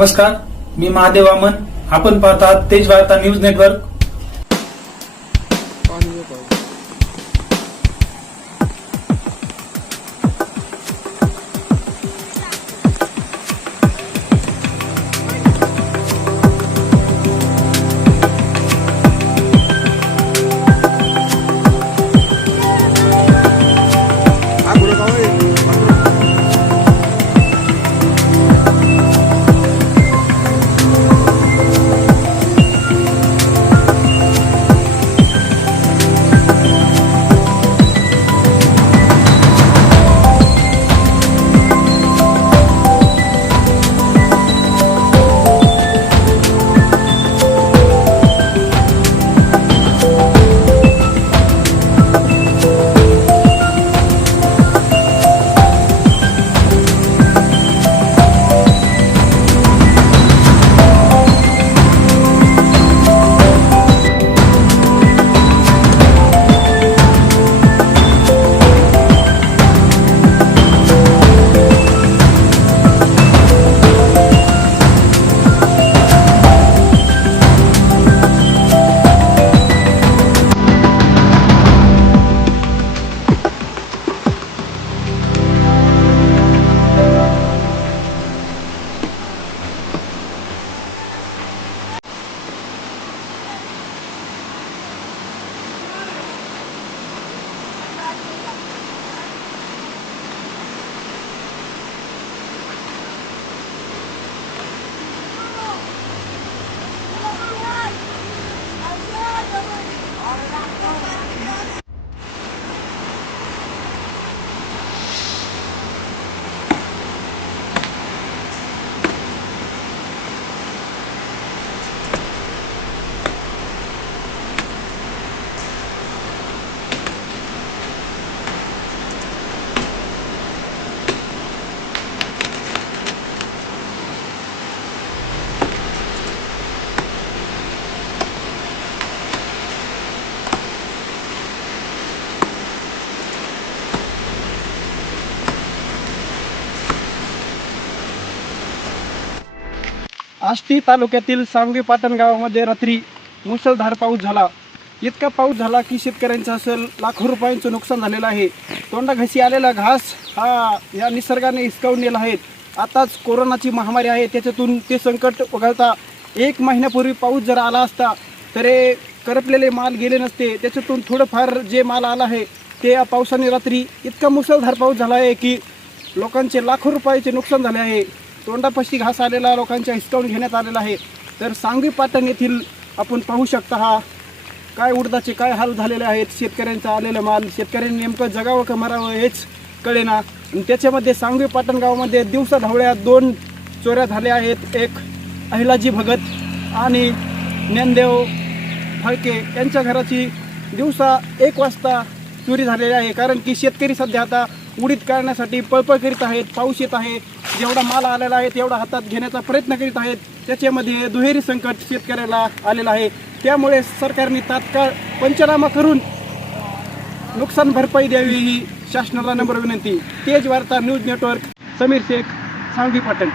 नमस्कार, मी महादेव वामन. आपण पाहतात तेज वार्ता न्यूज नेटवर्क. आष्टी तालुक्यातील सांगवी पाटण गावामध्ये रात्री मुसळधार पाऊस झाला. इतका पाऊस झाला की शेतकऱ्यांचं असं लाखो रुपयांचं नुकसान झालेलं आहे. तोंडाघशी आलेला घास हा या निसर्गाने हिसकावून नेला आहे. आताच कोरोनाची महामारी आहे, त्याच्यातून ते संकट वगळता 1 महिन्यापूर्वी पाऊस जर आला असता तर हे करपलेले माल गेले नसते. त्याच्यातून थोडंफार जे माल आला आहे ते या पावसाने रात्री इतका मुसळधार पाऊस झाला आहे की लोकांचे लाखो रुपयाचे नुकसान झाले आहे. तोंडापाशी घास आलेला लोकांच्या हिसकावून घेण्यात आलेला आहे. तर सांगवी पाटण येथील आपण पाहू शकता हा काय उडदाचे काय हाल झालेले आहेत. शेतकऱ्यांचा आलेला माल शेतकऱ्यांनी नेमकं जगावं का मरावं हेच कळेना. आणि त्याच्यामध्ये सांगवी पाटण गावामध्ये दिवसा ढवळ्या 2 चोऱ्या झाल्या आहेत. एक अहिलाजी भगत आणि ज्ञानदेव फाळके यांच्या घराची दिवसा 1 वाजता चोरी झालेली आहे. कारण की शेतकरी सध्या आता उडीद काढण्यासाठी पळपळ करीत आहेत. पाऊस येत आहे, जेवढा माल आलेला आहे तेवढा हातात घेण्याचा प्रयत्न करीत आहेत. त्याच्यामध्ये दुहेरी संकट शेतकऱ्याला आलेलं आहे. त्यामुळे सरकारने तात्काळ पंचनामा करून नुकसान भरपाई द्यावी ही शासनाला नम्र विनंती. Tej Varta news network, Sameer Shaikh, Sangvi Patan.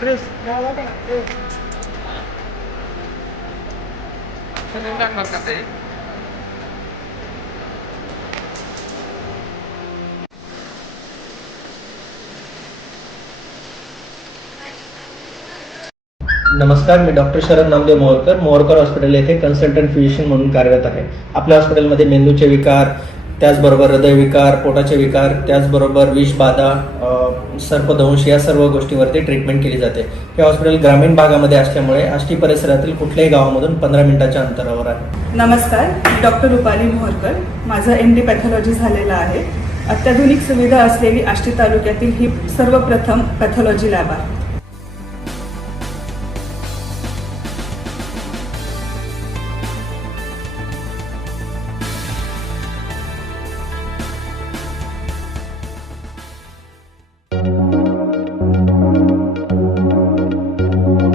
Chris, नमस्कार, मी डॉक्टर शरद नामदेव मोहोळकर हॉस्पिटल येथे कन्सल्टंट फिजिशियन म्हणून कार्यरत आहे. आपल्या हॉस्पिटलमध्ये मेंदूचे विकार, त्याचबरोबर हृदयविकार, पोटाचे विकार, त्याचबरोबर विषबाधा, सर्पदंश या सर्व गोष्टीवरती ट्रीटमेंट केली जाते. हे हॉस्पिटल ग्रामीण भागामध्ये असल्यामुळे आष्टी परिसरातील कुठल्याही गावामधून 15 मिनिटाच्या अंतरावर आहे. नमस्कार, मी डॉक्टर रुपाली मोहोळकर. माझं MD पॅथॉलॉजी झालेलं आहे. अत्याधुनिक सुविधा असलेली आष्टी तालुक्यातील ही सर्वप्रथम पॅथॉलॉजी लॅब आहे.